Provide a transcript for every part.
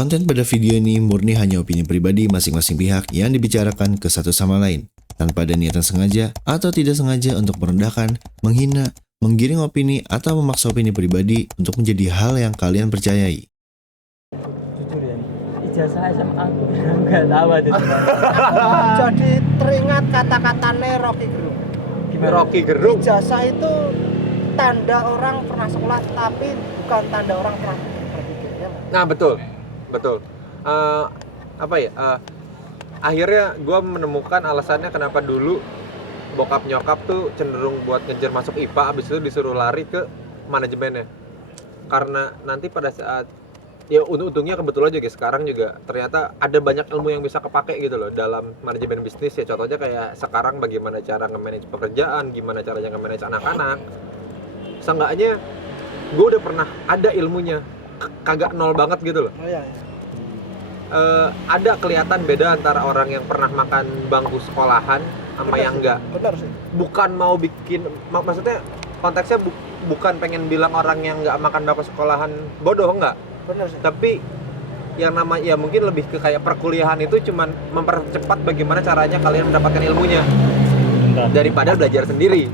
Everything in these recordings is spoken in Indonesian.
Konten pada video ini murni hanya opini pribadi masing-masing pihak yang dibicarakan ke satu sama lain, tanpa ada niatan sengaja atau tidak sengaja untuk merendahkan, menghina, menggiring opini atau memaksa opini pribadi untuk menjadi hal yang kalian percayai. Jujur ya, ijazah SMA aku nggak tahu aja. Jadi teringat kata-katanya Rocky Gerung. Gimana? Rocky Gerung. Ijazah itu tanda orang pernah sekolah, tapi bukan tanda orang pernah berpikir. Ya, Nah betul. Akhirnya gue menemukan alasannya kenapa dulu bokap nyokap tuh cenderung buat ngejar masuk IPA, abis itu disuruh lari ke manajemennya. Karena nanti pada saat ya untungnya kebetulan juga sekarang juga ternyata ada banyak ilmu yang bisa kepake gitu loh dalam manajemen bisnis ya. Contohnya kayak sekarang bagaimana cara nge-manage pekerjaan, gimana caranya nge-manage anak-anak. Seenggaknya gue udah pernah ada ilmunya, kagak nol banget gitu loh. Oh iya. Ada kelihatan beda antara orang yang pernah makan bangku sekolahan sama yang enggak. Benar sih. Bukan mau bikin, maksudnya konteksnya bukan pengen bilang orang yang enggak makan bangku sekolahan bodoh, enggak. Benar sih. Tapi yang namanya ya mungkin lebih ke kayak perkuliahan itu cuman mempercepat bagaimana caranya kalian mendapatkan ilmunya daripada belajar sendiri.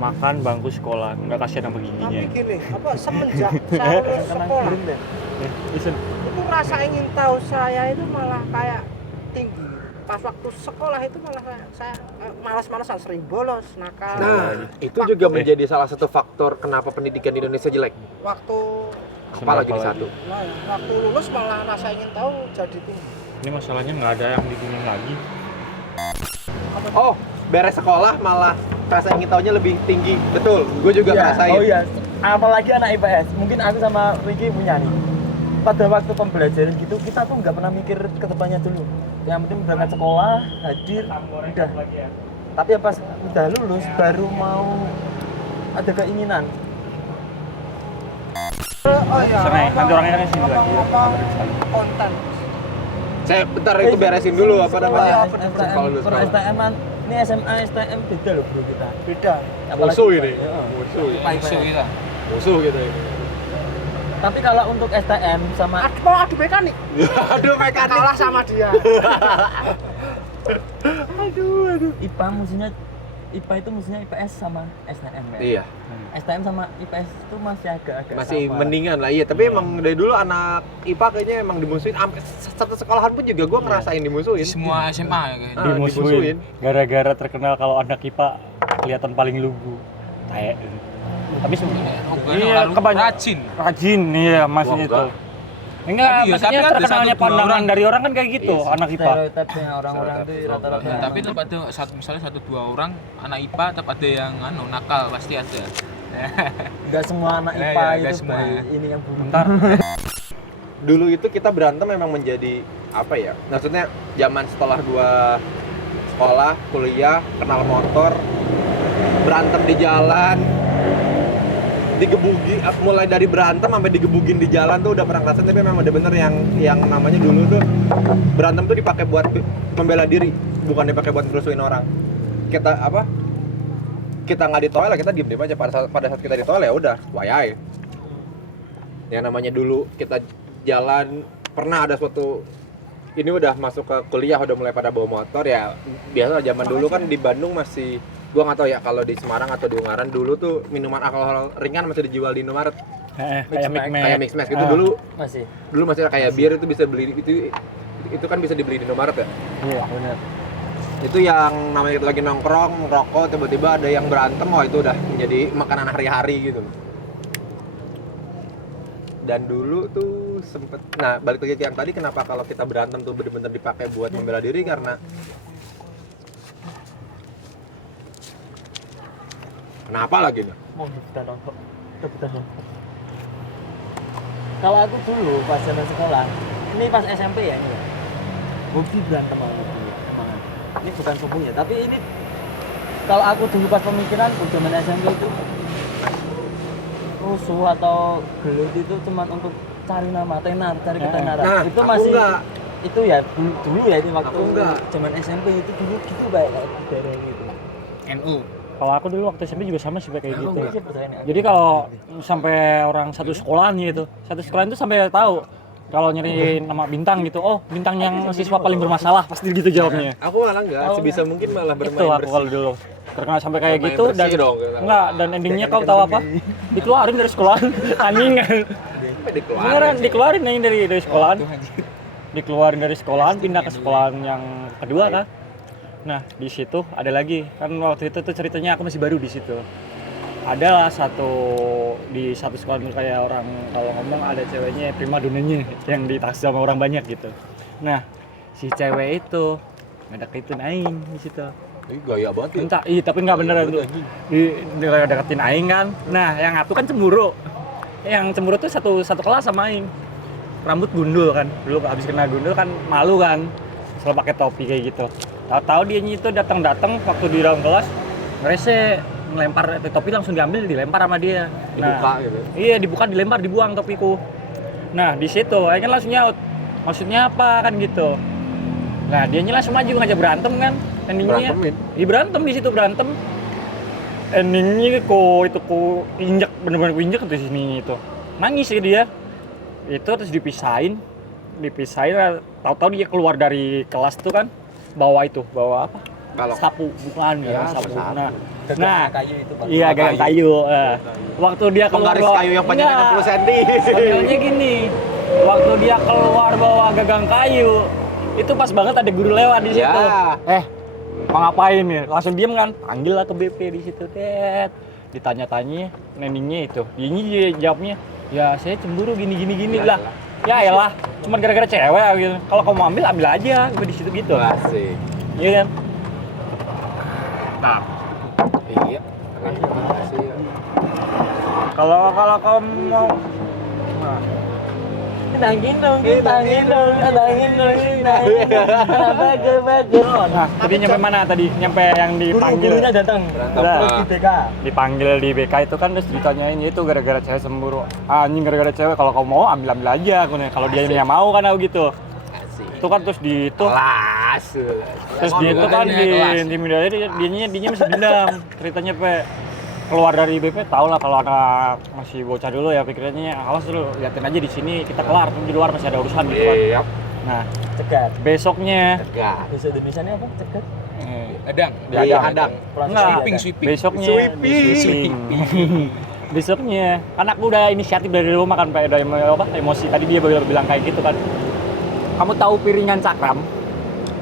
Makan bangku sekolah, nggak kasihan sama giginya. Tapi gini, semenjak saya lulus sekolah itu rasa ingin tahu saya itu malah kayak tinggi. Pas waktu sekolah itu malah saya malas-malasan, sering bolos, nakal. Nah, itu juga menjadi salah satu faktor kenapa pendidikan di Indonesia jelek. Waktu Apalagi di satu. waktu lulus malah rasa ingin tahu jadi tinggi. Ini masalahnya nggak ada yang diginin lagi. Oh, beres sekolah malah rasa ingin tahunya lebih tinggi. Betul, gue juga ngerasain. Oh iya, apalagi anak IPS. Mungkin aku sama Ricky punya nih. Pada waktu pembelajaran gitu, kita tuh nggak pernah mikir ke depannya dulu. Yang penting berangkat sekolah, hadir, udah. Tapi pas udah lulus, baru mau ada keinginan. Oh iya. Seneng, nanti orangnya sini lagi ya. Ngomong konten. Saya bentar itu beresin dulu apa namanya. Kalau dulu Per sekolah. STM ini SMA STM beda loh bro kita. Beda. Musuh ini. Ya. Musuh kita. Musuh gitu ini. Tapi kalau untuk STM sama Mau adu mekanik. Aduh, mekanik. Kalah sama dia. IPA musuhnya IPA itu musuhnya IPS sama STM ya. Iya, STM sama IPS itu masih agak-agak masih sama. mendingan lah. Iya, tapi emang dari dulu anak IPA kayaknya emang dimusuhin. Sampai satu sekolahan pun juga gue ngerasain dimusuhin. Semua SMA ya kayaknya. Dimusuhin. Gara-gara terkenal kalau anak IPA kelihatan paling lugu. Kayak tapi sebenarnya iya kebanyakan rajin iya maksudnya itu. Enggak, Tapi ya, maksudnya tapi kan ada terkenalnya satu dua pandangan orang. dari orang kan kayak gitu, Iya sih. anak IPA. Stereotipnya orang-orang itu rata-rata. Tapi tetap ada misalnya satu dua orang anak IPA tetap ada yang nakal pasti ada. Enggak semua anak Ya, IPA ya, itu nggak semua. ini yang buruk. Bentar. Dulu itu kita berantem memang menjadi apa ya? Maksudnya zaman setelah gua sekolah, kuliah, kenal motor, berantem di jalan, digebuki, mulai dari berantem sampai digebugin di jalan tuh udah pernah ngerasain. Tapi memang ada bener yang namanya dulu tuh berantem tuh dipakai buat membela diri, bukan dipakai buat ngerusuhin orang. Kita nggak di toilet, kita diem aja. Pada saat kita di toilet ya udah wayai. Yang namanya dulu kita jalan, pernah ada suatu ini udah masuk ke kuliah udah mulai pada bawa motor ya. Biasa zaman dulu kan di Bandung masih, gua nggak tahu ya kalau di Semarang atau di Ungaran dulu tuh minuman alkohol ringan masih dijual di Indomaret. Kayak Mix Max gitu dulu masih ada kayak bir itu bisa beli itu kan bisa dibeli di Indomaret ya. Iya, benar. Itu yang namanya kita lagi nongkrong ngerokok tiba-tiba ada yang berantem, oh itu udah menjadi makanan hari-hari gitu. Dan dulu tuh sempet, nah balik lagi ke yang tadi, kenapa kalau kita berantem tuh bener-bener dipakai buat membela diri, karena kenapa lagi nih? Mau rebutan rokok. Kalau aku dulu pas zaman sekolah, ini pas SMP ya ini. Hobi berantem sama dulu. Ini bukan sumbunya, tapi ini kalau aku dulu pas pemikiran zaman SMP itu rusuh atau gelut itu cuma untuk cari nama, cari ketenaran. Nah, itu aku masih enggak. itu ya dulu ya ini waktu Aku enggak. zaman SMP itu dulu gitu kayak daerah gitu. NU. Kalau aku dulu waktu SMP juga sama sih kayak gitu. Ini sih percaya nih. Jadi kalau sampai orang satu sekolahan gitu, satu sekolahan itu sampai tahu kalau nyari nama bintang gitu, oh bintang yang siswa paling bermasalah, pasti gitu jawabnya. Aku malah enggak, sebisa mungkin malah bermain Itu aku bersih. kalau dulu terkenal sampai kayak Bermain gitu dan bersih dong, enggak, dan endingnya kau tahu apa? Dikeluarin dari sekolah. Anjing. Sampai dikeluarin. Beneran dikeluarin nih dari sekolahan. Dikeluarin dari sekolahan pindah ke sekolahan yang kedua kan. Nah, di situ ada lagi. Kan waktu itu tuh ceritanya aku masih baru di situ. Adalah di satu sekolah dulu kayak orang kalau ngomong ada ceweknya prima donanya yang ditaksir sama orang banyak gitu. Nah, si cewek itu ngedeketin aing di situ. Ih, gaya banget ya. Entah, tapi nggak beneran tuh. Deketin aing kan. Nah, yang satu kan cemburu. Yang cemburu tuh satu kelas sama aing. Rambut gundul kan. Dulu habis kena gundul kan malu kan. Selalu pakai topi kayak gitu. Tahu-tahu dia itu datang waktu di dalam kelas ngerese ngelempar topi langsung diambil dilempar sama dia. Dibuka gitu. Iya, dibuka dilempar dibuang topiku. Nah, di situ aing kan langsung nyaut. Maksudnya apa kan gitu. Nah, dianya langsung maju ngajak berantem kan. Endingnya Berantemin. berantem di situ berantem. Endingnya ku injek bener-bener ku injek di sini itu. Nangis sih dia. Itu terus dipisahin tahu-tahu dia keluar dari kelas tuh kan bawa apa? Balok. Sapu, bukan ya, sapu. sapu. Nah, kayu itu Bang. iya gagang kayu. Waktu dia keluar Penggaris kayu yang panjangnya 60 cm. Konyolnya gini, waktu dia keluar bawa gagang kayu, itu pas banget ada guru lewat di situ. Ya. Mau ngapain nih? Langsung diem kan? Panggil lah ke BP di situ, Tet. Ditanya-tanya, neningnya itu. Dia jawabnya, ya saya cemburu gini lah. Ya elah, cuma gara-gara cewek gitu. Kalau kamu ambil aja, gue di situ gitu. Asik. Iya kan? Nah, Iya. Asik. kalau kamu mau Nangin dong, nangin dong. nah, tadi nyampe mana tadi? Nyampe yang dipanggil. Gurunya datang. Berantem. Terus di BK. Dipanggil di BK itu kan terus ditanyain itu gara-gara cewek cemburu. Anjing gara-gara cewek, kalau kamu mau ambil aja aku nih. Kalau dia yang mau kan aku gitu. Asik. Itu kan terus di itu Kelas. terus dia itu kan di intimidasi dianya masih dendam. Ceritanya keluar dari BP tau lah kalau anak masih bocah dulu ya pikirannya awas dulu liatin aja di sini kita kelar di luar masih ada urusan gitu kan. Iya. Nah, Cegat. besoknya Tegak. Bahasa Indonesia ini apa? Cegat. Adang. Iya, hadang. Enggak. Sweeping. Besoknya Sweeping. besoknya anakku udah inisiatif dari rumah kan Pak, udah emosi tadi dia bilang kayak gitu kan. Kamu tahu piringan cakram?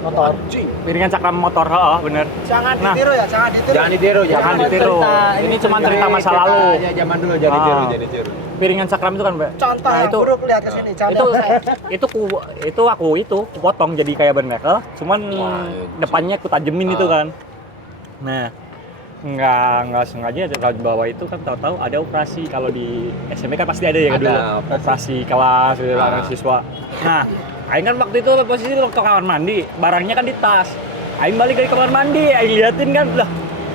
Motor. Piringan cakram motor, bener. Jangan Nah. ditiru ya, jangan ditiru. Jangan ditiru, Jangan ditiru. Ini cuma cerita masa lalu. Ya zaman dulu jadi tiru, Ah. jadi tiru. Piringan cakram itu kan, Pak. Contoh Nah, yang itu buruk lihat ke sini. Contoh. itu aku potong jadi kayak bernekel, cuman Wah, depannya aku tajemin itu kan. Nah, nggak sengaja di bawah itu kan tahu-tahu ada operasi. Kalau di SMP kan pasti ada ya Ada dulu operasi. operasi kelas gitu Ah. anak siswa. Nah, Aing kan waktu itu posisi waktu kamar mandi, barangnya kan di tas. Aing balik dari kamar mandi, Aing liatin kan, lah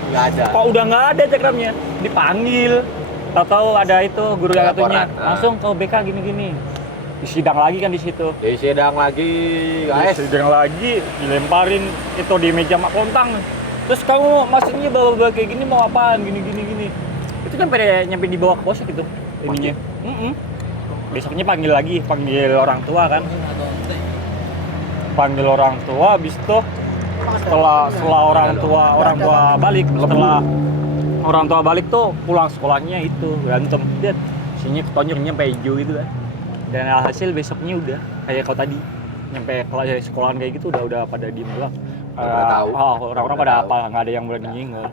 Nggak ada. kok udah nggak ada cakramnya. Dipanggil, tahu-tahu ada itu guru yang satunya, Laporan. langsung ke BK gini-gini. Disidang lagi kan di situ. Jadi sidang lagi, guys. Disidang lagi, dilemparin itu di meja mak kontang. Terus kamu maksudnya bawa kayak gini mau apaan? Gini. Itu kan pada nyampe di bawah posek itu ininya. Besoknya panggil orang tua kan. Panggil orang tua, habis itu setelah orang tua balik tuh pulang sekolahnya itu berantem. Lihat sini ketonjoknya sampai hijau gitu kan. Dan alhasil besoknya udah kayak kau tadi nyampe kelas dari sekolahan kayak gitu udah pada diem doang. tahu. Orang-orang pada apa nggak ada yang berani nyinggung.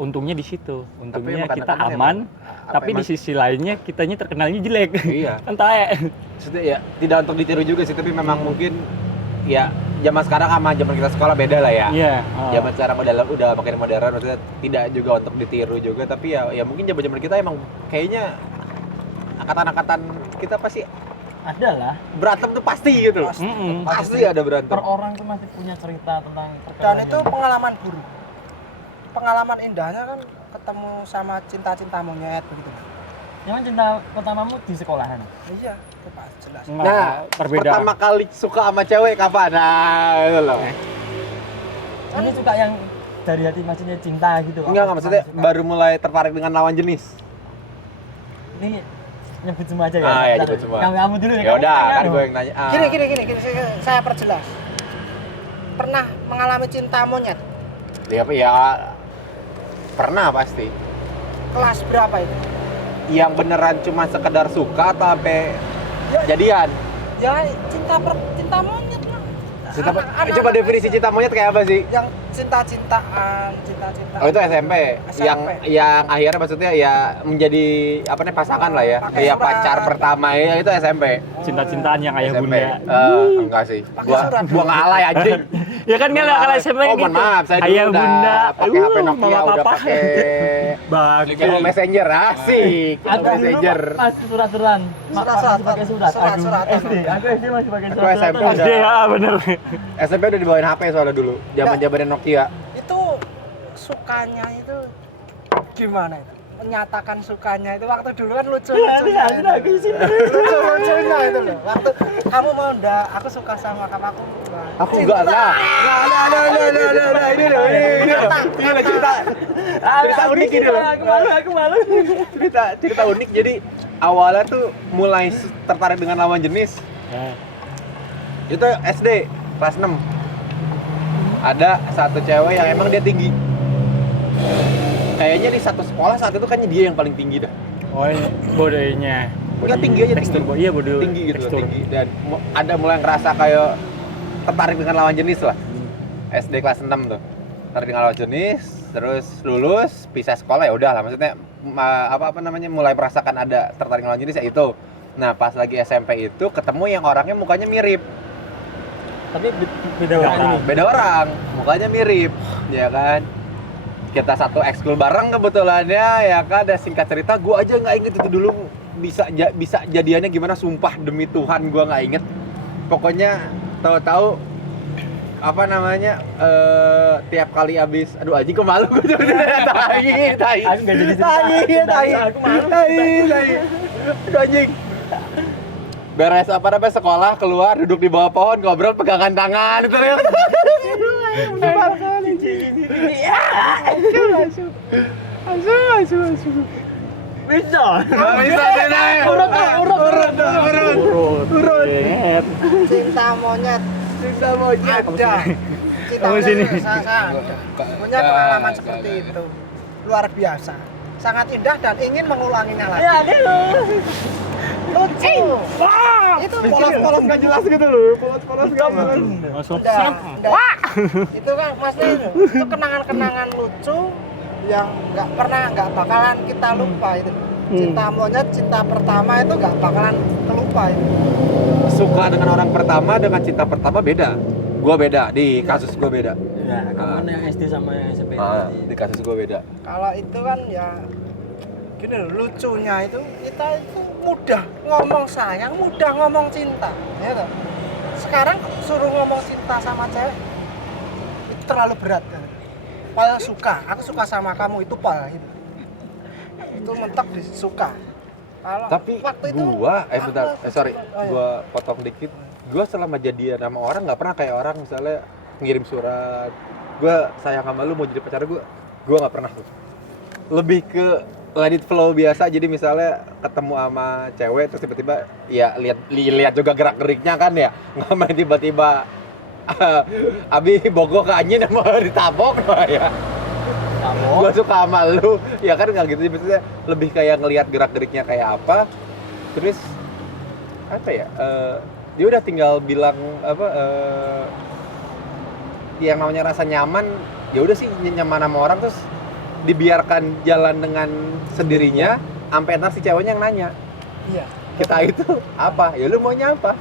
Untungnya di situ, untungnya emang kita kadang-kadang aman, emang, tapi di sisi lainnya kitanya terkenalnya jelek. Iya. Entah ya. Maksudnya ya tidak untuk ditiru juga sih, tapi memang mungkin ya zaman sekarang sama zaman kita sekolah beda lah ya. Iya. Zaman sekarang udah makin modern, maksudnya tidak juga untuk ditiru juga, tapi ya mungkin zaman kita emang kayaknya angkatan kita pasti Ada lah. berantem tuh pasti gitu loh. Pasti ada berantem. Per orang tuh masih punya cerita tentang Dan perkelahian. itu pengalaman buruk. Pengalaman indahnya kan ketemu sama cinta-cinta monyet begitu. Emang cinta pertamamu di sekolahan? Iya, itu pas jelas. Nah, perbedaan. pertama kali suka sama cewek kapan? Nah, itu loh. Ini suka yang dari hati maksudnya cinta gitu. Enggak, maksudnya baru mulai tertarik dengan lawan jenis. Ini nyebut semua aja ya. Ah, ya, Bentar. nyebut semua. Kamu dulu Ya udah, kan gue yang nanya. Gini, saya perjelas. Pernah mengalami cinta monyet? Ya pernah pasti. Kelas berapa itu? Yang beneran cuma sekedar suka atau sampai jadian? Ya cinta monyet lah. Coba definisi cinta monyet kayak apa sih? Yang cinta-cintaan. Oh itu SMP. Yang akhirnya maksudnya ya menjadi apa nih pasangan lah ya. Pakai Kayak surat. pacar pertama ya itu SMP. Cinta-cintaan yang ayah SMP. bunda. Enggak sih. Pakai surat. Gua ngalai anjing. Ya kan kalau SMP Oh, gitu. mohon maaf, saya dulu Ayah udah bunda, pakai HP Nokia, mama udah papa. pakai Bang. Hello Messenger, asik. Hello Ada dulu Messenger. pas surat-surat. Surat-surat. Masih pakai surat. Surat-surat. Aduh, SD. Aku SD masih pakai Aku surat. SMP SD ya bener. SMP udah dibawain HP soalnya dulu. Zaman-zamannya Nokia. Itu sukanya itu gimana itu? Menyatakan sukanya itu waktu dulu kan lucu-lucunya itu. Lucu-lucunya itu loh. Waktu kamu mau ndak aku suka sama kamu Aku enggak lah. Nah, ini loh, ini loh cerita unik ini loh. Aku malu. Cerita unik. Jadi awalnya tuh mulai tertarik dengan lawan jenis. Nah, Itu SD kelas 6. Ada satu cewek yang emang dia tinggi. Kayaknya di satu sekolah saat itu kayaknya dia yang paling tinggi dah. oh ini bodenya. Enggak tinggi aja Tekstur tinggi. iya body. Tinggi gitu loh, tekstur. tinggi dan ada mulai ngerasa kayak tertarik dengan lawan jenis lah. SD kelas 6 tuh. Tertarik dengan lawan jenis, terus lulus, pisah sekolah ya udah lah maksudnya apa namanya mulai merasakan ada tertarik dengan lawan jenis ya itu. Nah, pas lagi SMP itu ketemu yang orangnya mukanya mirip. Tapi beda orang ini. Beda orang, mukanya mirip, ya kan? Kita satu ekskul bareng kebetulannya, ya kan? Dan singkat cerita, gue aja nggak inget itu dulu bisa jadiannya gimana. Sumpah demi Tuhan, gue nggak inget. Pokoknya tahu-tahu apa namanya tiap kali abis, aduh anjing kok malu gue tai. Aku nggak jadi cerita. Aku malu. Tai. Aduh anjing. Beres apa namanya sekolah keluar duduk di bawah pohon ngobrol pegangan tangan itu ya. Bisa. Bisa deh. Urut. Urut. cinta monyet. Cinta monyet. Ada. Cinta Kamu sini. saya punya pengalaman seperti itu. Luar biasa. Sangat indah dan ingin mengulanginya lagi. Ya, gitu. Lucu. Itu Polos nggak jelas gitu loh. Polos nggak jelas. Langsung Wah. Itu kan maksudnya itu kenangan-kenangan lucu yang nggak bakalan kita lupa itu. Cinta monyet, cinta pertama itu nggak bakalan kelupa itu. Suka dengan orang pertama dengan cinta pertama beda. Gua beda di kasus gua beda. Ya, kamu yang SD sama yang SMP. Di kasus gua beda. Kalau itu kan ya gini loh, lucunya itu kita itu mudah ngomong sayang, mudah ngomong cinta, ya toh. Sekarang suruh ngomong cinta sama cewek itu terlalu berat kan. Pal suka, aku suka sama kamu itu pal itu. Itu mentok disuka. Kalau Tapi waktu itu gua bentar, sorry, oh, iya. gua potong dikit. Gua selama jadian sama orang nggak pernah kayak orang misalnya ngirim surat, gua sayang sama lu mau jadi pacar gua nggak pernah tuh. Lebih ke let it flow biasa. Jadi misalnya ketemu sama cewek terus tiba-tiba ya lihat juga gerak-geriknya kan ya, nggak main tiba-tiba abi bogo ke anjing mau ditabok no ya. Gua suka sama lu, ya kan nggak gitu, maksudnya lebih kayak ngelihat gerak-geriknya kayak apa, terus apa ya, dia udah tinggal bilang apa, yang namanya rasa nyaman, ya udah sih nyaman sama orang terus dibiarkan jalan dengan sendirinya, sampai ntar si ceweknya yang nanya, iya. kita itu apa, ya lu maunya apa?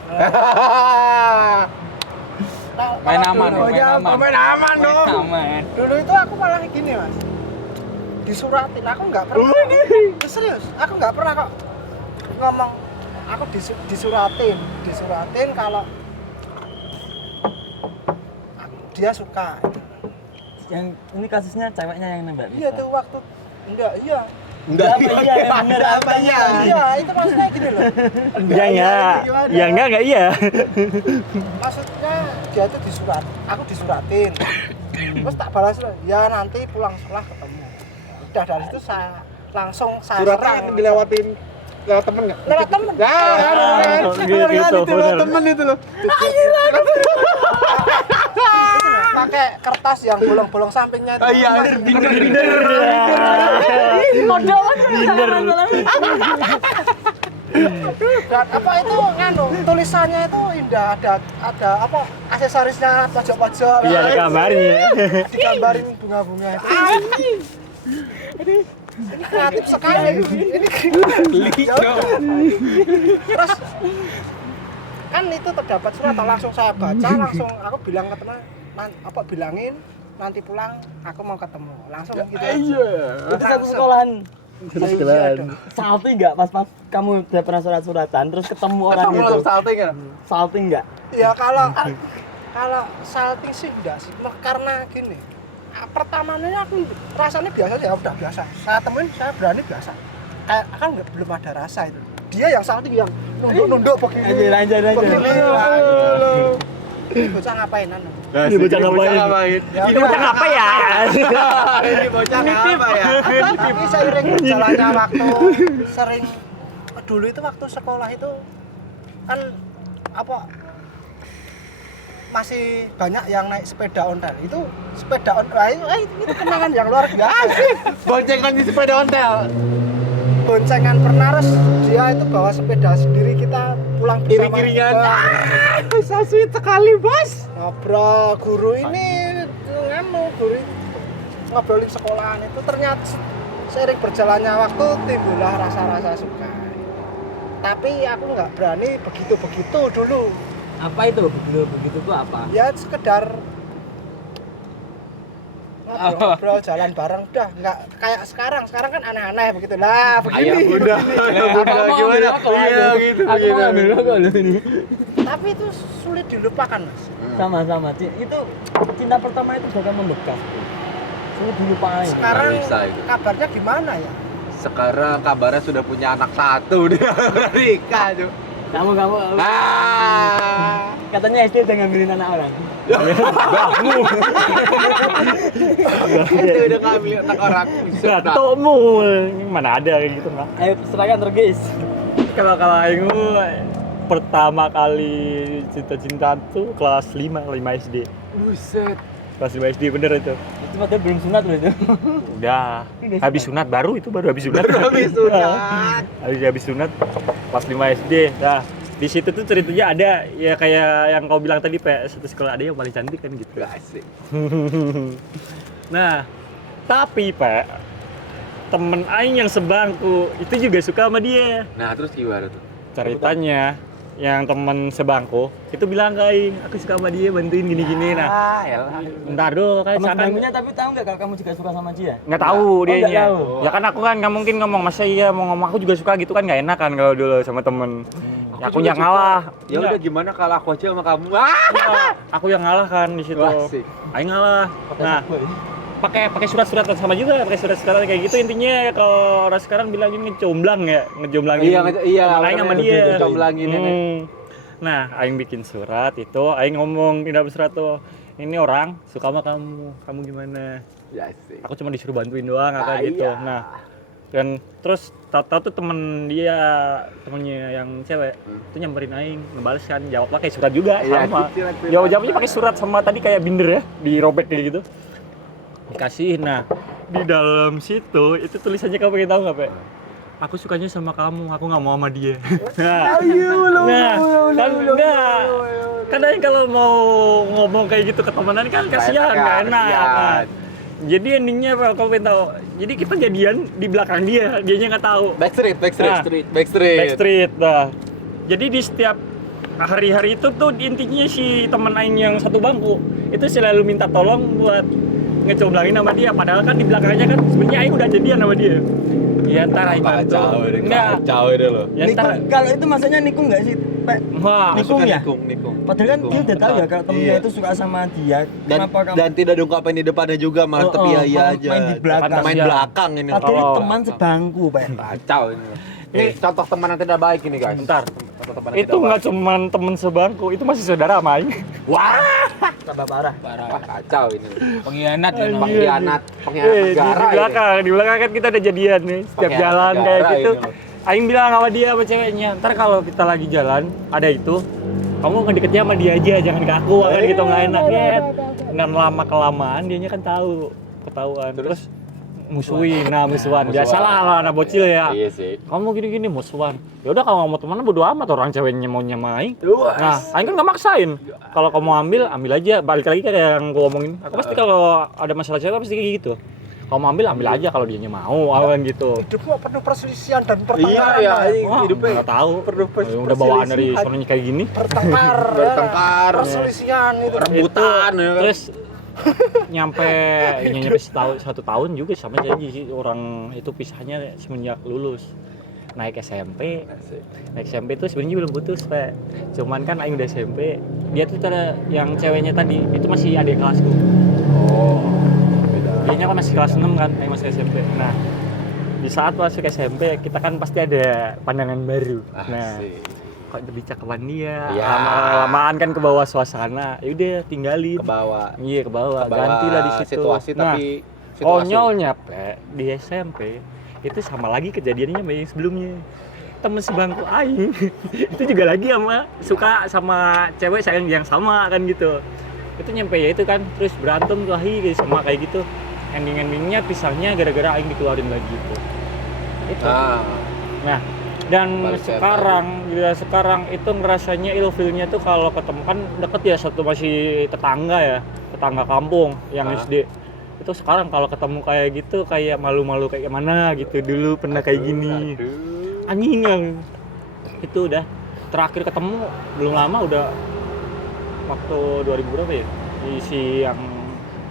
Nah, Main kalau aman, dulu- main aman. Aman. Dulu itu aku malah gini mas, disuratin. Aku nggak pernah. Serius, aku nggak pernah kok ngomong. Aku disuratin kalau dia suka. Yang ini kasusnya ceweknya yang nembak. Iya tuh waktu enggak iya. Enggak, Bener apa iya? Iya itu maksudnya gini loh. Ya enggak iya. Maksudnya dia tuh aku disuratin. Terus tak balas ya nanti pulang sekolah ketemu. Udah dari situ saya langsung suratnya serang. dilewatin Lewat temen nggak? Lewat temen. Gitu, bener. Temen itu loh. Pakai kertas yang bolong-bolong sampingnya itu. Iya, Binder. Dan apa itu nganu tulisannya itu indah, ada apa aksesorisnya pojok-pojok. Iya, ada gambarnya. Digambarin bunga-bunga itu. Ini kreatif sekali. Ini terus kan itu terdapat surat, langsung saya baca, langsung aku bilang ke teman, bilangin nanti pulang aku mau ketemu, langsung gitu. Itu satu sekolahan. Salting nggak pas kamu udah pernah surat-suratan terus ketemu orang itu? salting ya? Salting nggak? Ya kalau salting sih enggak sih, karena gini. Pertamanya aku rasanya biasa ya, udah biasa. Saya temuin, saya berani biasa. Kayak kan belum ada rasa itu. Dia yang salting, yang nunduk begini. Lanjut. Ini bocah ngapain anu? Ini bocah ngapain? Ini bocah ngapa ya? Ini bocah apa ya? Tapi seiring berjalannya waktu, dulu itu waktu sekolah itu kan apa masih banyak yang naik sepeda ontel. Itu sepeda ontel itu kenangan yang luar biasa. Boncengan di sepeda ontel. Boncengan pernah, terus dia itu bawa sepeda sendiri, kita pulang bersama. Kiri-kirian. So sweet sekali, Bos. Ngobrol guru ini guru ini ngobrolin sekolahan itu, ternyata seiring berjalannya waktu timbullah rasa-rasa suka. Tapi aku nggak berani begitu-begitu dulu. Apa itu begitu tuh apa? Ya sekedar ngobrol jalan bareng, udah nggak kayak sekarang kan aneh-aneh begitu lah, begini. Ayah bunda gimana? Iya gitu. Aku mau ambil rokok loh ini. Tapi itu sulit dilupakan, Mas. Sama. Itu cinta pertama itu bakal membekas. Sulit dilupain. Sekarang Nggak bisa itu. kabarnya gimana ya? Sekarang kabarnya sudah punya anak satu dia nikah tuh. Kamu Ah. katanya SD udah ngambilin anak orang. Itu udah ngambil anak orang. Gatomu. Mana ada kayak gitu nggak? Ayo serahkan guys. Kalau aing pertama kali cinta-cinta tuh kelas 5 SD. Buset. Kelas 5 SD bener itu. Itu padahal belum sunat loh itu. Udah. Habis sunat baru habis sunat. Habis sunat. Habis sunat kelas 5 SD. Nah, di situ tuh ceritanya ada ya kayak yang kau bilang tadi, Pak, satu sekolah ada yang paling cantik kan gitu. Asik. Nah, tapi Pak, temen aing yang sebangku itu juga suka sama dia. Nah, terus gimana tuh? Ceritanya yang temen sebangku itu bilang ke aing, aku suka sama dia, bantuin gini-gini. Nah, bentar dulu kan Teman sebangkunya tapi tahu nggak kalau kamu juga suka sama dia? nggak tahu nggak dianya. tahu. Ya kan aku kan nggak mungkin ngomong, masa iya mau ngomong aku juga suka gitu kan, nggak enak kan kalau dulu sama temen. Ya, aku yang ngalah. Ya udah, gimana kalau aku aja sama kamu? Ah! Aku yang ngalah kan di situ. Asik. Aing ngalah. Nah, pakai surat-surat sama juga, pakai surat-surat kayak gitu. Intinya kalau orang sekarang bilangin ngejomblang ya, ngejomblangin. temen aing sama dia. Ngejomblangin ini. Nah, aing bikin surat itu, aing ngomong di dalam surat tuh, ini orang suka sama kamu gimana? Ya sih. Aku cuma disuruh bantuin doang kayak gitu. Iya. Nah, dan terus tahu tuh temennya yang cewek itu nyamperin aing, ngebales kan, jawab pakai surat juga sama. Jawabnya pakai surat sama tadi kayak binder ya, dirobek kayak gitu. Dikasih. Nah, di dalam situ itu tulisannya kamu pengen tahu nggak, Pak? Aku sukanya sama kamu, aku nggak mau sama dia. Nah, kan enggak. Kadang kalau mau ngomong kayak gitu ke temenan kan kasihan, nggak enak. Nah, jadi endingnya apa? Kau pengen tahu? Jadi kita jadian di belakang dianya nggak tahu. Backstreet. Nah, jadi di setiap hari-hari itu tuh intinya si temen aing yang satu bangku itu selalu minta tolong buat ngecomblangin sama dia, padahal kan di belakangnya kan sebenarnya aing udah jadian sama dia. Ya ntar aing Kacau deh lo. Ya ntar Kalau itu maksudnya nikung nggak sih, Pak? wah, Nikung ya? Nikung. Padahal kan dia udah tahu ya kalau temennya itu suka sama dia. Kenapa kamu Dan tidak diungkapin di depannya juga, malah tepi iya aja. main di belakang? Main belakang ini. Padahal Oh. teman sebangku, Pak. Kacau ini. Ini contoh teman yang tidak baik ini, guys. bentar. Contoh teman yang Itu nggak cuman temen sebangku, itu masih saudara sama aing. Wah, Tambah parah. wah, kacau ini. Pengkhianat ya. Iya. Pengkhianat Di negara ini. belakang kan kita udah jadian nih. Setiap Pengkhianat jalan negara kayak gitu. ini loh. Aing bilang sama dia sama ceweknya, ntar kalau kita lagi jalan ada itu, kamu ngedeketnya sama dia aja, jangan ke aku kan gitu, nggak enak ya. Dan lama kelamaan dianya kan ketahuan. Terus musuhin, musuhan. Biasalah lah anak bocil ya. Iya sih. Kamu gini-gini musuhan. Ya udah kalau mau temenan bodo amat, orang ceweknya maunya main. Nah, Aing kan nggak maksain. Kalau kamu ambil aja. Balik lagi kayak yang gua omongin. Aku pasti kalau ada masalah cewek pasti kayak gitu. Kalau mau ambil aja kalau dianya mau, kan gitu. Hidupmu penuh perselisihan dan Iya, pertengkaran. iya, Wah, hidupnya nggak tahu. perlu Udah bawaan dari sononya kayak gini. Bertengkar, perselisihan itu. rebutan ya kan. Terus nyampe satu tahun juga sama aja sih, orang itu pisahnya semenjak lulus. Naik SMP itu sebenarnya belum putus, Pak. Cuman kan aing udah SMP, dia tuh yang ceweknya tadi itu masih adik kelasku. Oh, beda. Dianya kan masih kelas 6 kan, aing masih SMP. Nah, di saat masuk SMP kita kan pasti ada pandangan baru. Nah, kok lebih cakepan dia, Ya. lama-lamaan kan ke bawah suasana, ya udah tinggalin. Ke bawah. Iya, ke bawah, gantilah di situ. Situasi Nah, tapi konyolnya, Pe, di SMP itu sama lagi kejadiannya sama yang sebelumnya. Temen sebangku aing itu juga lagi suka sama cewek sayang yang sama kan gitu. Itu nyampe ya itu kan, terus berantem lagi sama kayak gitu. Ending-endingnya pisahnya gara-gara aing dikeluarin lagi gitu. Itu. Nah, dan Balik sekarang itu ngerasanya ilfilnya tuh kalau ketemu kan deket ya, satu masih tetangga kampung yang SD. Itu sekarang kalau ketemu kayak gitu kayak malu-malu kayak mana gitu, dulu pernah kayak gini. Anjing yang itu udah terakhir ketemu belum lama, udah waktu 2000 berapa ya, si yang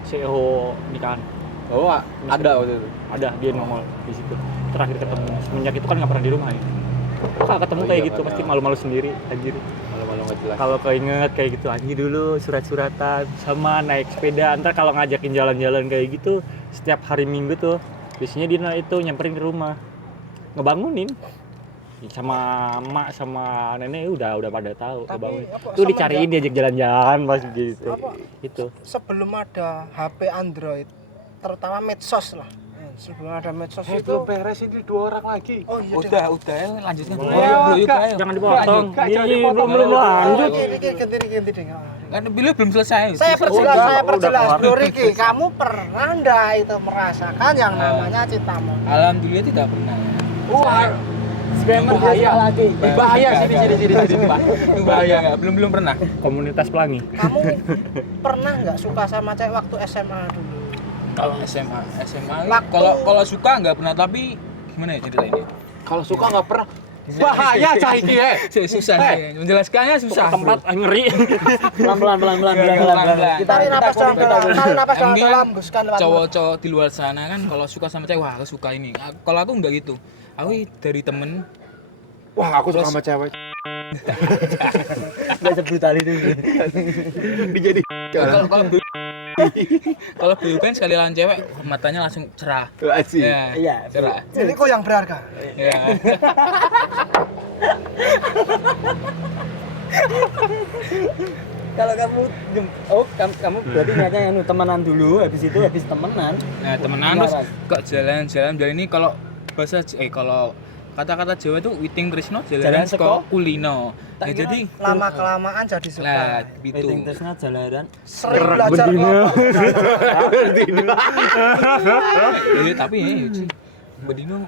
CEO nikahan. Oh, ada waktu itu. Ada, dia nongol di situ. Terakhir ketemu semenjak itu kan nggak pernah di rumah ya. Kalau ketemu kayak gitu pasti malu-malu sendiri anjir. Malu-malu nggak jelas. Kalau keinget kayak gitu anjir, dulu surat-suratan sama naik sepeda. Ntar kalau ngajakin jalan-jalan kayak gitu setiap hari Minggu tuh biasanya dia itu nyamperin ke rumah, ngebangunin sama emak sama nenek udah pada tahu. Tapi ngebangunin apa, tuh sama dicariin diajak jalan-jalan pas gitu. Apa? Itu Sebelum ada HP Android, terutama medsos lah. Sebelum ada medsos itu Belum beres ini 2 orang lagi. oh iya Udah, lanjutkan dulu. Boleh, Yuk, Kak. ayo. jangan dipotong. Kak, jangan Ini dipotong. belum lanjut. ganti deh. Kan beliau belum selesai. Saya perjelas kelar. Bro Riki, kamu pernah ndak itu merasakan yang namanya cinta monyet? Alhamdulillah tidak pernah. Wah, Bahaya lagi. Bahaya sini. Bahaya enggak? Belum pernah. Komunitas pelangi. kamu pernah nggak suka sama cewek waktu SMA dulu? Kalau SMA Waktu- kalau suka nggak pernah, tapi gimana ya ceritainnya? Kalau suka nggak pernah. Bahaya cah iki Susah nih, menjelaskannya susah. Tempat ngeri. Pelan-pelan. Tarik napas dong, hembuskan lewat mulut. Cowok-cowok di luar sana kan kalau suka sama cewek, wah aku suka ini. Kalau aku nggak gitu. Aku dari temen. Wah, aku suka sama cewek. Nggak sebrutal itu. Dijadi. Kalau kan sekali lawan cewek, matanya langsung cerah. Asik. Iya, cerah. Ini kok yang berharga? Iya. Kalau kamu berarti niatnya yang temenan dulu, habis temenan. Nah, temenan terus kok jalan-jalan dari ini kalau kalau kata-kata Jawa itu witing tresno jalan saka kulino. Ya jadi Lama kelamaan jadi suka. lah gitu. Wedding Tresna jalaran. Sering belajar kelompok. Iya, tapi ya Ci, bedino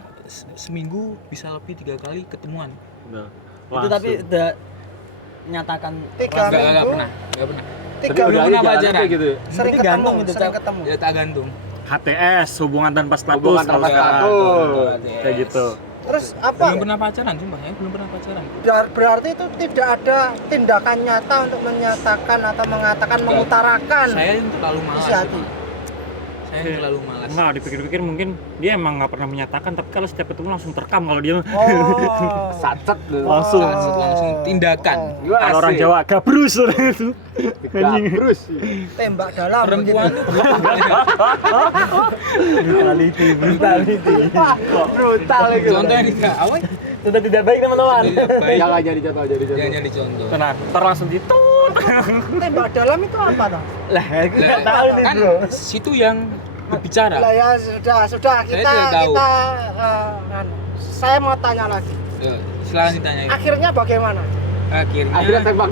seminggu bisa lebih 3 kali ketemuan. Itu tapi udah nyatakan 3 Enggak minggu, pernah. 3 Belum minggu pernah pacaran. gitu. sering Berarti gantung ketemu, itu, sering Cak. ketemu. Ya tak gantung. HTS, hubungan tanpa status. Hubungan tanpa kalau sekarang. status. Kayak gitu. Terus Belum apa? pernah pacaran, sumpah ya, belum pernah pacaran. Berarti itu tidak ada tindakan nyata untuk menyatakan atau mengatakan mengutarakan Saya yang terlalu malas. isi hati. Saya yang terlalu malas. Enggak, dipikir-pikir mungkin dia emang nggak pernah menyatakan, tapi kalau setiap ketemu langsung terekam kalau dia Oh. Sacet lu. langsung. Langsung tindakan. Kalau orang Jawa gabrus itu. Terus. Tembak dalam Perempuan begitu. tuh Brutal itu. contohnya tidak awet, sudah tidak baik teman-teman. tidak baik. Jangan jadi contoh, Jangan jadi contoh. Nah, ntar langsung ditut. Tembak dalam itu apa toh? Lah, aku Lah, nggak tahu nih, kan Bro. situ yang berbicara. Lah ya sudah tidak tahu. kita saya mau tanya lagi. Yo, silakan ditanyain. Akhirnya bagaimana? Akhirnya tembak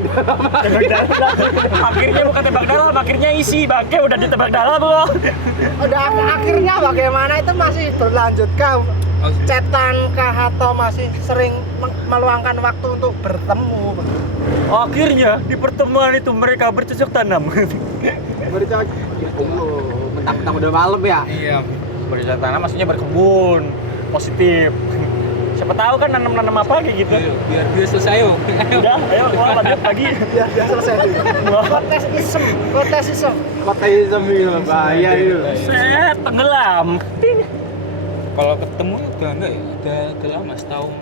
Akhirnya bukan tebak dalam, akhirnya isi bangke udah ditebak dalam belum? Udah akhirnya bagaimana itu masih berlanjut kah? Chatan kah atau masih sering meluangkan waktu untuk bertemu? Akhirnya di pertemuan itu mereka bercocok tanam. bercocok ya Allah mentang-mentang udah malam ya. iya. Bercocok tanam maksudnya berkebun, positif. Siapa tahu kan nanam-nanam apa kayak gitu. Ayo, biar selesai yuk. Udah, ayo keluar lanjut pagi. Ya selesai. Kontes isem. Pakai itu bahaya itu. Set, tenggelam. Kalau ketemu udah enggak ya? Udah lama setahun.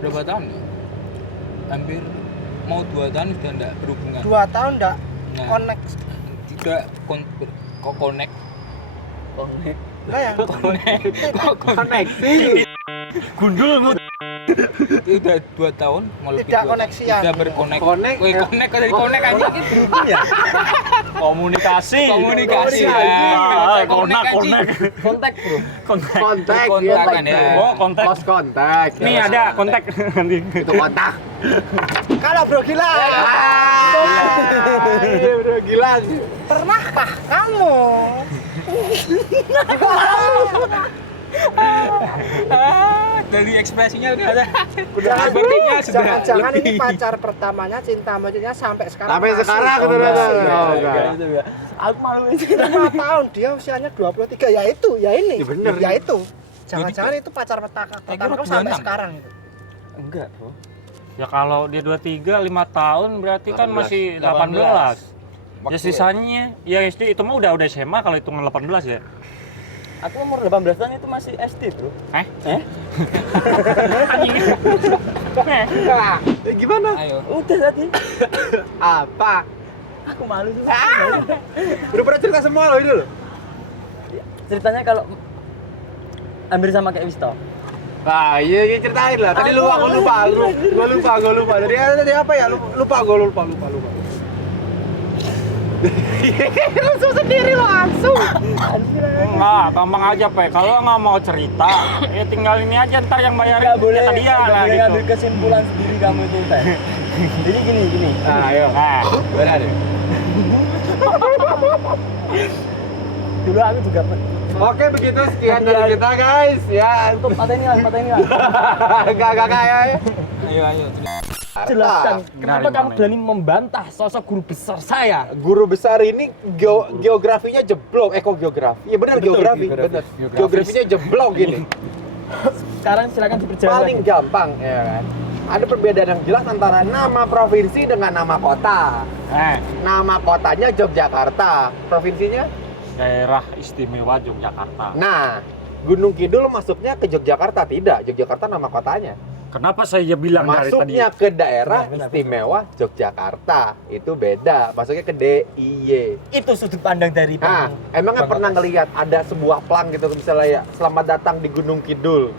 Berapa tahun ya? Hampir mau 2 tahun udah enggak berhubungan. 2 tahun enggak Nah. connect. Tidak kok connect. Nah, yang Koneksi. Gundul mut. Itu udah 2 tahun mau lebih. Tidak 2 tahun. koneksian. Udah berkonek. Konek. Woi, konek dari konek aja. Komunikasi. Komunikasi. Konek. Kontak bro. Kontak. Kontak Kontakan ya. Oh, kontak. Lost kontak. Nih ada kontak nanti. Itu kontak. kalau bro gila. Iya udah gila sih. Pernahkah kamu? Dari ekspresinya udah ada. Sepertinya sudah jangan lebih. ini pacar pertamanya, cinta monyetnya sampai sekarang. Sampai masih. sekarang Oh, ternyata. masih. Oh, enggak. Gitu ya. Aku malu itu. 5 tahun dia usianya 23 ya itu ya ini Ya bener. ya itu jangan-jangan itu pacar pertama kamu sampai 26. sekarang itu. Enggak bro. Ya kalau dia 23, 5 tahun berarti kan 18. masih 18. Ya sisanya ya SD itu mah udah SMA kalau hitungan 18 ya. Aku umur 18 tahun itu masih SD bro. Gimana? Ayo. Udah tadi. Apa? Aku malu sih. Udah pernah cerita semua loh itu loh. Ceritanya kalau hampir sama kayak Wisto. Nah, iya ceritain lah. Tadi lupa, gua lupa. Tadi apa ya? Gua lupa. Langsung sendiri langsung. Enggak, gampang aja Pe. Kalau nggak mau cerita, ya tinggal ini aja ntar yang bayarin Enggak boleh. ya dia Nggak lah boleh gitu. ngambil kesimpulan sendiri kamu itu teh. Jadi gini. Nah, ayo. Nah, Benar deh. Dulu aku juga Oke, begitu sekian dari kita guys. Ya, tutup mata ini lah. enggak ya. Ayo. Jelaskan Kenalin kenapa kamu namanya. berani membantah sosok guru besar saya? Guru besar ini geografinya jeblok. Kok geografi? Iya benar Betul, geografi. geografi. Benar. Geografinya jeblok gini. Sekarang silakan diperjelas. Paling gampang ya kan. Ada perbedaan yang jelas antara nama provinsi dengan nama kota. Nama kotanya Yogyakarta, provinsinya. daerah istimewa Yogyakarta. Nah, Gunung Kidul masuknya ke Yogyakarta tidak? Yogyakarta nama kotanya. Kenapa saya bilang dari tadi? Masuknya ke daerah Benar. istimewa Yogyakarta itu beda. Masuknya ke DIY. Itu sudut pandang dari Nah, emangnya Bang pernah Atas. ngelihat ada sebuah plang gitu misalnya ya, selamat datang di Gunung Kidul.